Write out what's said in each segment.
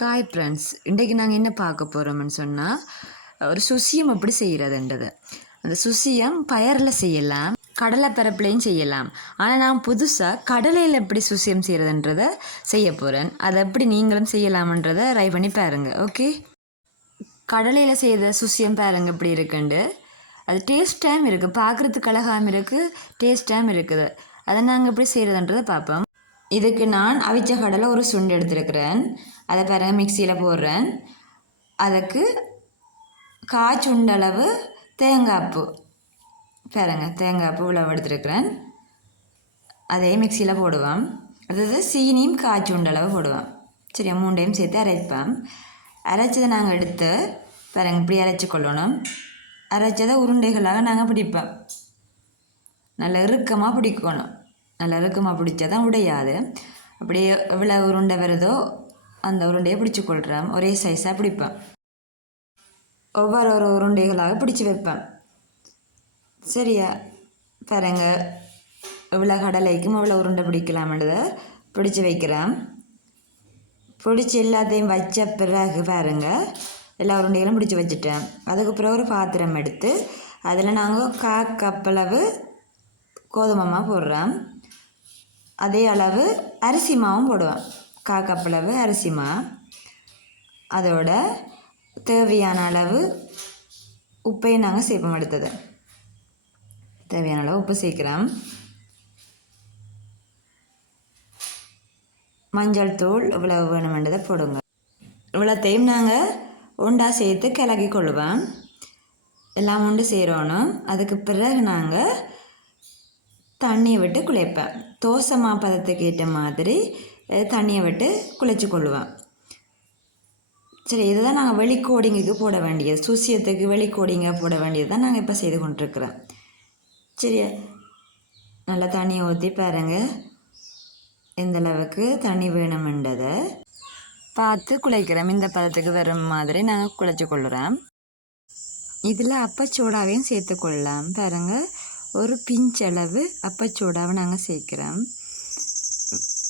காய் ஃப்ரெண்ட்ஸ், இன்றைக்கு நாங்கள் என்ன பார்க்க போகிறோம்னு சொன்னால் ஒரு சுசியம் எப்படி செய்கிறதுன்றது. அந்த சுசியம் பயரில் செய்யலாம், கடலை பரப்புலையும் செய்யலாம். ஆனால் நான் புதுசாக கடலையில் எப்படி சுசியம் செய்கிறதுன்றதை செய்ய போகிறேன். அதை எப்படி நீங்களும் செய்யலாமன்றதை ட்ரை பண்ணி பாருங்கள். ஓகே, கடலையில் செய்த சுசியம் பாருங்கள் எப்படி இருக்குண்டு. அது டேஸ்ட்டாகவும் இருக்குது, பார்க்குறதுக்கு அழகாகவும் இருக்குது, டேஸ்ட்டாகவும் இருக்குது. அதை நாங்கள் எப்படி செய்கிறதுன்றதை பார்ப்போம். இதுக்கு நான் அவிச்ச கடலை ஒரு சுண்டு எடுத்துருக்கிறேன். அதை பிறகு மிக்சியில் போடுறேன். அதுக்கு காய்ச்சுண்டளவு தேங்காய்ப்பூ பாருங்க, தேங்காய்ப்பூ இவ்வளவு எடுத்துருக்கிறேன். அதே மிக்சியில் போடுவேன். அதாவது சீனியும் காய்ச்சுண்டளவு போடுவேன். சரியா, மூண்டையும் சேர்த்து அரைப்பேன். அரைச்சதை நாங்கள் எடுத்து பாருங்க இப்படி அரைச்சி கொள்ளணும். அரைச்சதை உருண்டைகளாக நாங்கள் பிடிப்போம். நல்லா இறுக்கமாக பிடிக்கணும். நல்லா இறுக்கமாக பிடிச்சா தான் உடையாது. அப்படியே எவ்வளோ உருண்டை வருதோ அந்த உருண்டையை பிடிச்சி கொள்கிறேன். ஒரே சைஸாக பிடிப்பேன். ஒவ்வொரு உருண்டைகளாக பிடிச்சி வைப்பேன். சரியா, பாருங்க எவ்வளோ கடலைக்கும் எவ்வளோ உருண்டை பிடிக்கலாம்ன்றதை பிடிச்சி வைக்கிறேன். பிடிச்சி எல்லாத்தையும் வச்ச பிறகு பாருங்கள் எல்லா உருண்டைகளும் பிடிச்சி வச்சுட்டேன். அதுக்கப்புறம் ஒரு பாத்திரம் எடுத்து அதில் நாங்கள் 1/4 கப்பளவு கோதுமை மாவு போடுறோம். அதே அளவு அரிசி மாவும் போடுவேன். 1/4 கப்பளவு அரிசி மாவு. அதோட தேவையான அளவு உப்பையும் நாங்கள் சேர்ப்போம். எடுத்தது தேவையான அளவு உப்பு சேர்க்குறோம். மஞ்சள் தூள் இவ்வளவு வேணுமென்றதை போடுங்க. இவ்வளோத்தையும் நாங்கள் உண்டா சேர்த்து கிளக்கி கொள்ளுவேன். எல்லாம் உண்டு சேரணும். அதுக்கு பிறகு நாங்கள் தண்ணியை விட்டு குழைப்பேன். தோசை மாப்பதத்துக்கு ஏற்ற மாதிரி தண்ணியை விட்டு குழைச்சி கொள்ளுவேன். சரி, இதுதான் நாங்கள் வெளிக்கோடிங்குக்கு போட வேண்டியது. சுசியத்துக்கு வெளிக்கோடிங்க போட வேண்டியது தான் நாங்கள் இப்போ செய்து கொண்டிருக்கிறோம். சரியா, நல்லா தண்ணியை ஊற்றி பாருங்க எந்த அளவுக்கு தண்ணி வேணுமென்றதை பார்த்து குழைக்கிறோம். இந்த பதத்துக்கு வரும் மாதிரி நாங்கள் குழைச்சி கொள்ளுறோம். இதில் அப்பச்சோடாவையும் சேர்த்து கொள்ளலாம். பாருங்க ஒரு பிஞ்சளவு அப்பச்சோடாவை நாங்கள் சேர்க்குறோம்.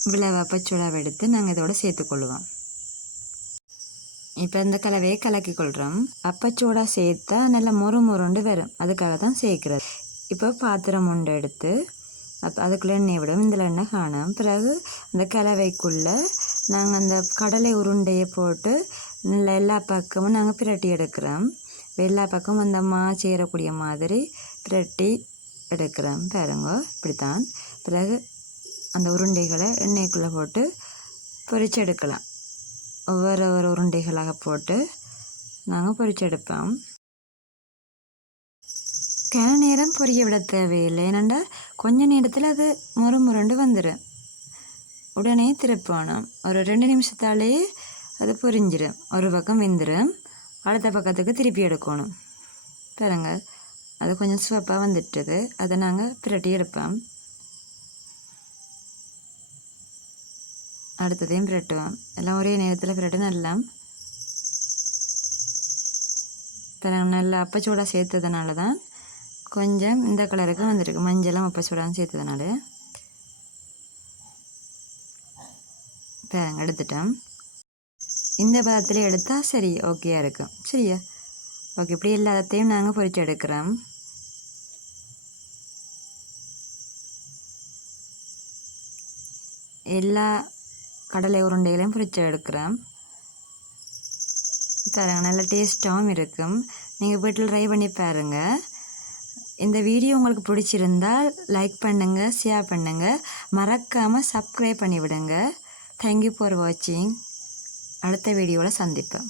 இவ்வளவு அப்பச்சோடாவை எடுத்து நாங்கள் இதோட சேர்த்துக்கொள்ளுவோம். இப்போ இந்த கலவையை கலக்கி கொள்கிறோம். அப்பச்சோடா சேர்த்தா நல்லா மொறுண்டு வரும், அதுக்காக தான் சேர்க்குறது. இப்போ பாத்திரம் ஒன்று எடுத்து அதுக்குள்ளே எண்ணெய் விடும். இதில் எண்ணெய் காணும். பிறகு அந்த கலவைக்குள்ளே நாங்கள் அந்த கடலை உருண்டையை போட்டு நல்லா எல்லா பக்கமும் நாங்கள் பிரட்டி எடுக்கிறோம். எல்லா பக்கமும் அந்த சேரக்கூடிய மாதிரி பிரட்டி எடுக்கிறோம். பாருங்க இப்படித்தான். பிறகு அந்த உருண்டைகளை எண்ணெய்க்குள்ளே போட்டு பொரிச்சு எடுக்கலாம். ஒவ்வொரு உருண்டைகளாக போட்டு நாங்கள் பொரிச்சு எடுப்போம். கன நேரம் பொரிய விட தேவையில்லை. ஏன்னாண்டா கொஞ்ச நேரத்தில் அது முருண்டு வந்துடும். உடனே திருப்பணும். ஒரு 2 நிமிஷத்தாலேயே அது பொரிஞ்சிடும். ஒரு பக்கம் வெந்துடும். அடுத்த பக்கத்துக்கு திருப்பி எடுக்கணும். பாருங்க அது கொஞ்சம் சிவப்பாக வந்துட்டுது. அதை நாங்கள் பிரட்டி எடுப்போம். அடுத்ததையும் பிரட்டுவோம். எல்லாம் ஒரே நேரத்தில் பிரட்டு நல்லா நல்லா அப்பச்சூடாக சேர்த்ததுனால தான் கொஞ்சம் இந்த கலருக்கு வந்துருக்கு. மஞ்சளும் அப்பச்சூடாக சேர்த்ததுனால பாருங்க எடுத்துட்டோம். இந்த பதத்தில் எடுத்தால் சரி ஓகேயா இருக்கும். சரியா, ஓகே. இப்படி எல்லாத்தையும் நாங்கள் பொரிச்சு எடுக்கிறோம். எல்லா கடலை உருண்டைகளையும் பொரிச்சு எடுக்கிறோம். பாருங்க நல்ல டேஸ்ட்டாகவும் இருக்கும். நீங்கள் வீட்டில் ட்ரை பண்ணி பாருங்கள். இந்த வீடியோ உங்களுக்கு பிடிச்சிருந்தால் லைக் பண்ணுங்கள், ஷேர் பண்ணுங்கள், மறக்காமல் சப்ஸ்கிரைப் பண்ணி விடுங்க. தேங்க்யூ ஃபார் வாட்சிங். அடுத்த வீடியோவில் சந்திப்பேன்.